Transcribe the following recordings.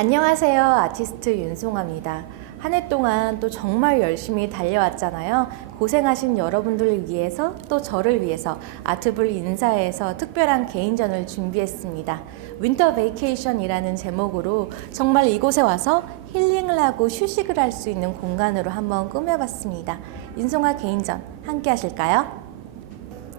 안녕하세요. 아티스트 윤송아입니다. 한 해 동안 또 정말 열심히 달려왔잖아요. 고생하신 여러분들을 위해서 또 저를 위해서 아트불 인사에서 특별한 개인전을 준비했습니다. 윈터 베이케이션이라는 제목으로 정말 이곳에 와서 힐링을 하고 휴식을 할 수 있는 공간으로 한번 꾸며봤습니다. 윤송아 개인전 함께 하실까요?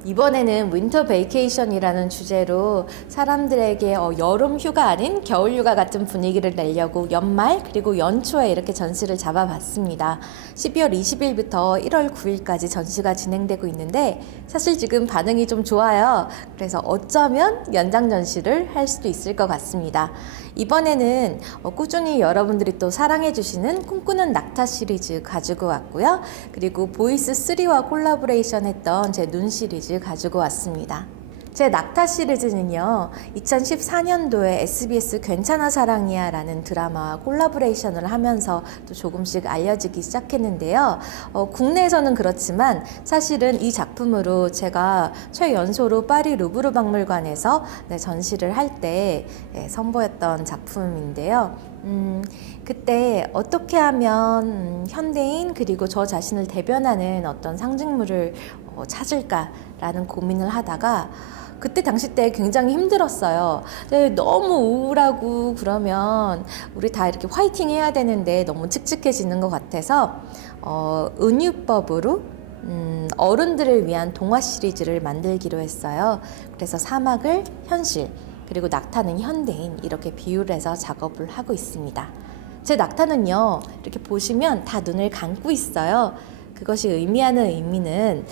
이번에는 윈터 베이케이션이라는 주제로 사람들에게 여름 휴가 아닌 겨울 휴가 같은 분위기를 내려고 연말 그리고 연초에 이렇게 전시를 잡아봤습니다. 12월 20일부터 1월 9일까지 전시가 진행되고 있는데 사실 지금 반응이 좀 좋아요. 그래서 어쩌면 연장 전시를 할 수도 있을 것 같습니다. 이번에는 꾸준히 여러분들이 또 사랑해 주시는 꿈꾸는 낙타 시리즈 가지고 왔고요. 그리고 보이스3와 콜라보레이션 했던 제 눈 시리즈 가지고 왔습니다. 제 낙타 시리즈는요, 2014년도에 SBS 괜찮아 사랑이야 라는 드라마와 콜라보레이션을 하면서 또 조금씩 알려지기 시작했는데요. 국내에서는 그렇지만 사실은 이 작품으로 제가 최연소로 파리 루브르 박물관에서 전시를 할 때 선보였던 작품인데요. 그때 어떻게 하면 현대인 그리고 저 자신을 대변하는 어떤 상징물을 찾을까라는 고민을 하다가 그때 당시 때 굉장히 힘들었어요. 너무 우울하고 그러면 우리 다 이렇게 화이팅 해야 되는데 너무 칙칙해지는 것 같아서 은유법으로 어른들을 위한 동화 시리즈를 만들기로 했어요. 그래서 사막을 현실 그리고 낙타는 현대인 이렇게 비유를 해서 작업을 하고 있습니다. 제 낙타는요, 이렇게 보시면 다 눈을 감고 있어요. 그것이 의미하는 의미는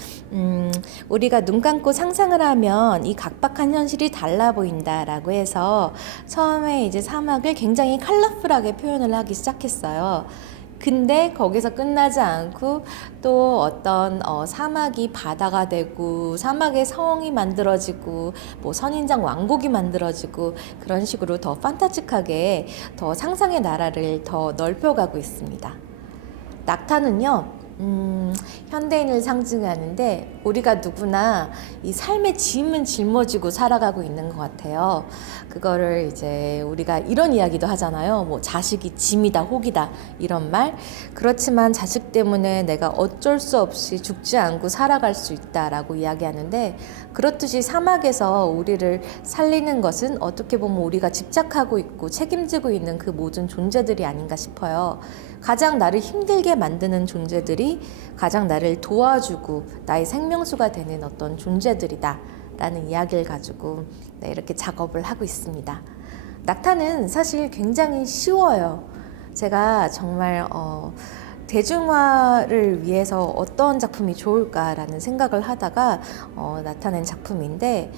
우리가 눈 감고 상상을 하면 이 각박한 현실이 달라 보인다라고 해서 처음에 이제 사막을 굉장히 컬러풀하게 표현을 하기 시작했어요. 근데 거기서 끝나지 않고 또 어떤 사막이 바다가 되고 사막의 성이 만들어지고 뭐 선인장 왕국이 만들어지고 그런 식으로 더 판타직하게 더 상상의 나라를 더 넓혀가고 있습니다. 낙타는요, 현대인을 상징하는데 우리가 누구나 이 삶의 짐은 짊어지고 살아가고 있는 것 같아요. 그거를 이제 우리가 이런 이야기도 하잖아요. 뭐 자식이 짐이다, 혹이다 이런 말. 그렇지만 자식 때문에 내가 어쩔 수 없이 죽지 않고 살아갈 수 있다라고 이야기하는데 그렇듯이 사막에서 우리를 살리는 것은 어떻게 보면 우리가 집착하고 있고 책임지고 있는 그 모든 존재들이 아닌가 싶어요. 가장 나를 힘들게 만드는 존재들이 가장 나를 도와주고 나의 생명수가 되는 어떤 존재들이다 라는 이야기를 가지고 이렇게 작업을 하고 있습니다. 낙타는 사실 굉장히 쉬워요. 제가 정말 대중화를 위해서 어떤 작품이 좋을까라는 생각을 하다가 나타낸 작품인데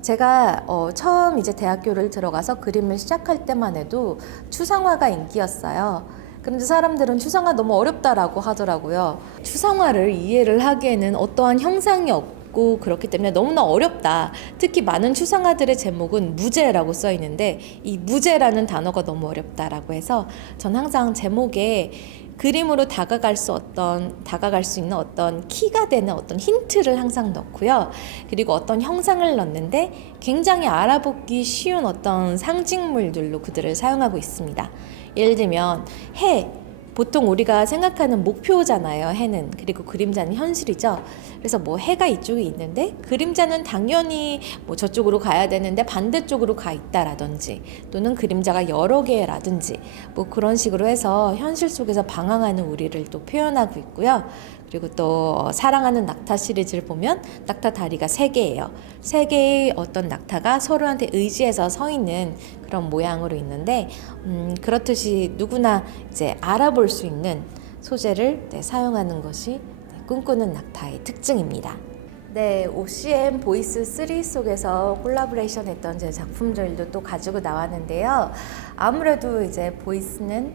제가 처음 이제 대학교를 들어가서 그림을 시작할 때만 해도 추상화가 인기였어요. 그런데 사람들은 추상화 너무 어렵다라고 하더라고요. 추상화를 이해를 하기에는 어떠한 형상이 없고 그렇기 때문에 너무나 어렵다. 특히 많은 추상화들의 제목은 무제라고 써 있는데 이 무제라는 단어가 너무 어렵다라고 해서 전 항상 제목에 그림으로 다가갈 수 있는 어떤 키가 되는 어떤 힌트를 항상 넣고요. 그리고 어떤 형상을 넣는데 굉장히 알아보기 쉬운 어떤 상징물들로 그들을 사용하고 있습니다. 예를 들면 해, 보통 우리가 생각하는 목표잖아요. 해는. 그리고 그림자는 현실이죠. 그래서 뭐 해가 이쪽에 있는데 그림자는 당연히 뭐 저쪽으로 가야 되는데 반대쪽으로 가 있다라든지 또는 그림자가 여러 개라든지 뭐 그런 식으로 해서 현실 속에서 방황하는 우리를 또 표현하고 있고요. 그리고 또 사랑하는 낙타 시리즈를 보면 낙타 다리가 3개예요. 3개의 어떤 낙타가 서로한테 의지해서 서 있는 그런 모양으로 있는데 그렇듯이 누구나 이제 알아볼 수 있는 소재를 사용하는 것이 꿈꾸는 낙타의 특징입니다. 네, OCM 보이스3 속에서 콜라보레이션 했던 제 작품들도 또 가지고 나왔는데요. 아무래도 이제 보이스는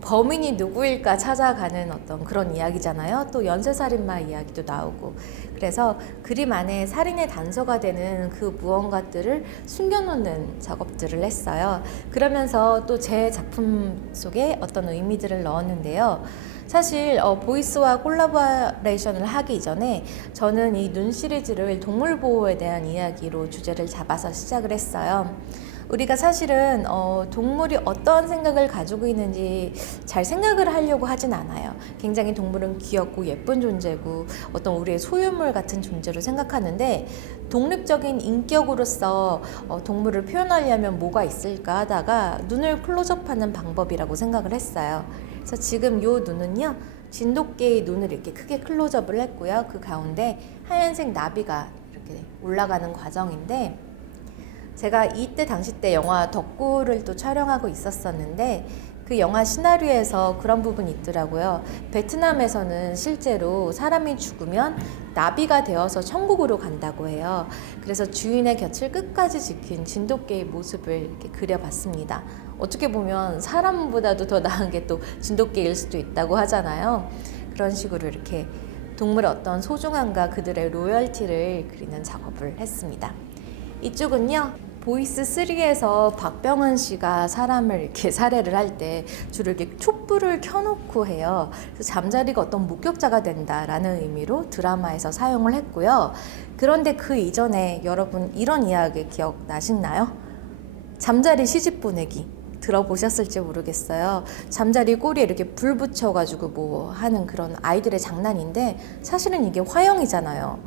범인이 누구일까 찾아가는 어떤 그런 이야기잖아요. 또 연쇄살인마 이야기도 나오고. 그래서 그림 안에 살인의 단서가 되는 그 무언가들을 숨겨놓는 작업들을 했어요. 그러면서 또 제 작품 속에 어떤 의미들을 넣었는데요. 사실 보이스와 콜라보레이션을 하기 이전에 저는 이 눈 시리즈를 동물 보호에 대한 이야기로 주제를 잡아서 시작을 했어요. 우리가 사실은 동물이 어떤 생각을 가지고 있는지 잘 생각을 하려고 하진 않아요. 굉장히 동물은 귀엽고 예쁜 존재고 어떤 우리의 소유물 같은 존재로 생각하는데, 독립적인 인격으로서 동물을 표현하려면 뭐가 있을까 하다가 눈을 클로즈업하는 방법이라고 생각을 했어요. 그래서 지금 요 눈은요, 진돗개의 눈을 이렇게 크게 클로즈업을 했고요. 그 가운데 하얀색 나비가 이렇게 올라가는 과정인데, 제가 이때 당시 때 영화 덕구를 또 촬영하고 있었었는데, 그 영화 시나리오에서 그런 부분이 있더라고요. 베트남에서는 실제로 사람이 죽으면 나비가 되어서 천국으로 간다고 해요. 그래서 주인의 곁을 끝까지 지킨 진돗개의 모습을 이렇게 그려봤습니다. 어떻게 보면 사람보다도 더 나은 게 또 진돗개일 수도 있다고 하잖아요. 그런 식으로 이렇게 동물의 어떤 소중함과 그들의 로열티를 그리는 작업을 했습니다. 이쪽은요, 보이스 3에서 박병은 씨가 사람을 이렇게 살해를 할 때 주로 이렇게 촛불을 켜놓고 해요. 그래서 잠자리가 어떤 목격자가 된다라는 의미로 드라마에서 사용을 했고요. 그런데 그 이전에 여러분 이런 이야기 기억나시나요? 잠자리 시집 보내기 들어보셨을지 모르겠어요. 잠자리 꼬리에 이렇게 불 붙여가지고 뭐 하는 그런 아이들의 장난인데, 사실은 이게 화형이잖아요.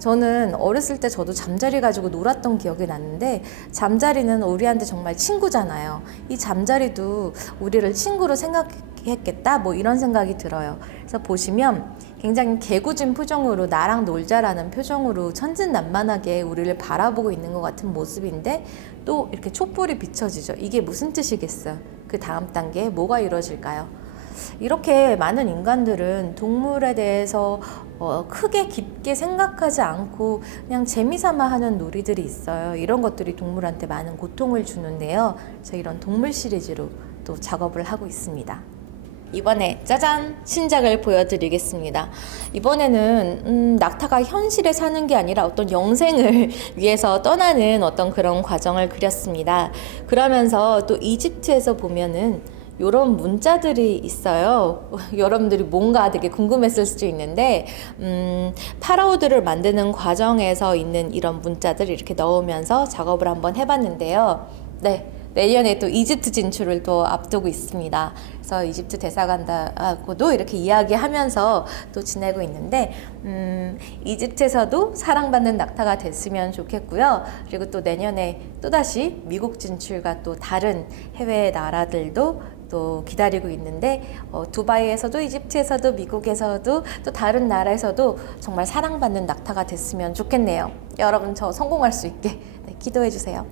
저는 어렸을 때 저도 잠자리 가지고 놀았던 기억이 나는데, 잠자리는 우리한테 정말 친구잖아요. 이 잠자리도 우리를 친구로 생각했겠다, 뭐 이런 생각이 들어요. 그래서 보시면 굉장히 개구진 표정으로 나랑 놀자라는 표정으로 천진난만하게 우리를 바라보고 있는 것 같은 모습인데, 또 이렇게 촛불이 비춰지죠. 이게 무슨 뜻이겠어요? 그 다음 단계에 뭐가 이루어질까요? 이렇게 많은 인간들은 동물에 대해서 크게 깊게 생각하지 않고 그냥 재미삼아 하는 놀이들이 있어요. 이런 것들이 동물한테 많은 고통을 주는데요. 그래서 이런 동물 시리즈로 또 작업을 하고 있습니다. 이번에 짜잔! 신작을 보여드리겠습니다. 이번에는 낙타가 현실에 사는 게 아니라 어떤 영생을 위해서 떠나는 어떤 그런 과정을 그렸습니다. 그러면서 또 이집트에서 보면은 이런 문자들이 있어요. 여러분들이 뭔가 되게 궁금했을 수도 있는데, 파라오들을 만드는 과정에서 있는 이런 문자들을 이렇게 넣으면서 작업을 한번 해봤는데요. 네, 내년에 또 이집트 진출을 또 앞두고 있습니다. 그래서 이집트 대사관하고도 이렇게 이야기하면서 또 지내고 있는데, 이집트에서도 사랑받는 낙타가 됐으면 좋겠고요. 그리고 또 내년에 또다시 미국 진출과 또 다른 해외 나라들도 또 기다리고 있는데, 두바이에서도 이집트에서도 미국에서도 또 다른 나라에서도 정말 사랑받는 낙타가 됐으면 좋겠네요. 여러분, 저 성공할 수 있게 기도해 주세요.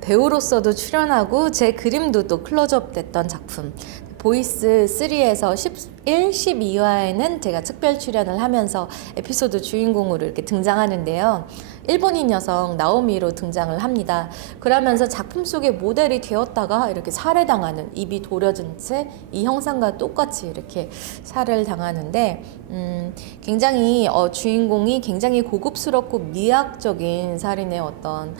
배우로서도 출연하고 제 그림도 또 클로즈업 됐던 작품 보이스 3에서 11, 12화에는 제가 특별 출연을 하면서 에피소드 주인공으로 이렇게 등장하는데요. 일본인 여성 나오미로 등장을 합니다. 그러면서 작품 속의 모델이 되었다가 이렇게 살해당하는, 입이 도려진 채 이 형상과 똑같이 이렇게 살해를 당하는데, 굉장히 주인공이 굉장히 고급스럽고 미학적인 살인의 어떤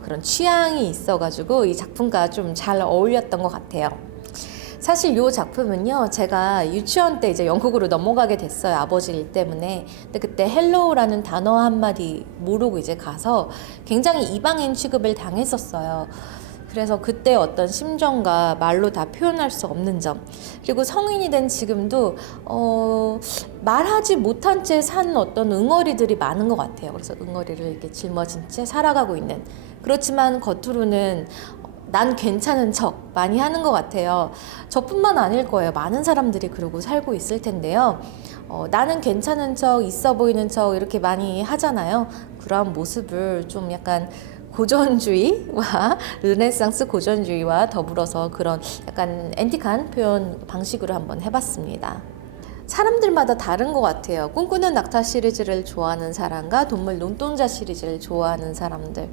그런 취향이 있어가지고 이 작품과 좀 잘 어울렸던 것 같아요. 사실 이 작품은요, 제가 유치원 때 이제 영국으로 넘어가게 됐어요. 아버지 일 때문에. 근데 그때 헬로우라는 단어 한마디 모르고 이제 가서 굉장히 이방인 취급을 당했었어요. 그래서 그때 어떤 심정과 말로 다 표현할 수 없는 점, 그리고 성인이 된 지금도 말하지 못한 채 산 어떤 응어리들이 많은 것 같아요. 그래서 응어리를 이렇게 짊어진 채 살아가고 있는, 그렇지만 겉으로는 난 괜찮은 척 많이 하는 것 같아요. 저뿐만 아닐 거예요. 많은 사람들이 그러고 살고 있을 텐데요. 나는 괜찮은 척, 있어 보이는 척 이렇게 많이 하잖아요. 그런 모습을 좀 약간 고전주의와 르네상스 고전주의와 더불어서 그런 약간 앤틱한 표현 방식으로 한번 해봤습니다. 사람들마다 다른 것 같아요. 꿈꾸는 낙타 시리즈를 좋아하는 사람과 동물 눈동자 시리즈를 좋아하는 사람들.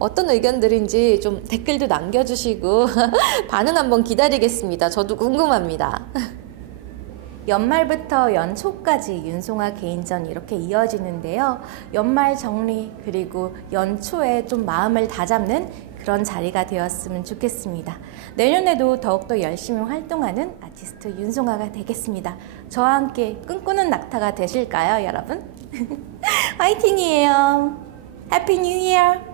어떤 의견들인지 좀 댓글도 남겨주시고 반응 한번 기다리겠습니다. 저도 궁금합니다. 연말부터 연초까지 윤송아 개인전 이렇게 이어지는데요. 연말 정리 그리고 연초에 좀 마음을 다잡는 그런 자리가 되었으면 좋겠습니다. 내년에도 더욱더 열심히 활동하는 아티스트 윤송아가 되겠습니다. 저와 함께 꿈꾸는 낙타가 되실까요, 여러분? 화이팅이에요. 해피 뉴 이어!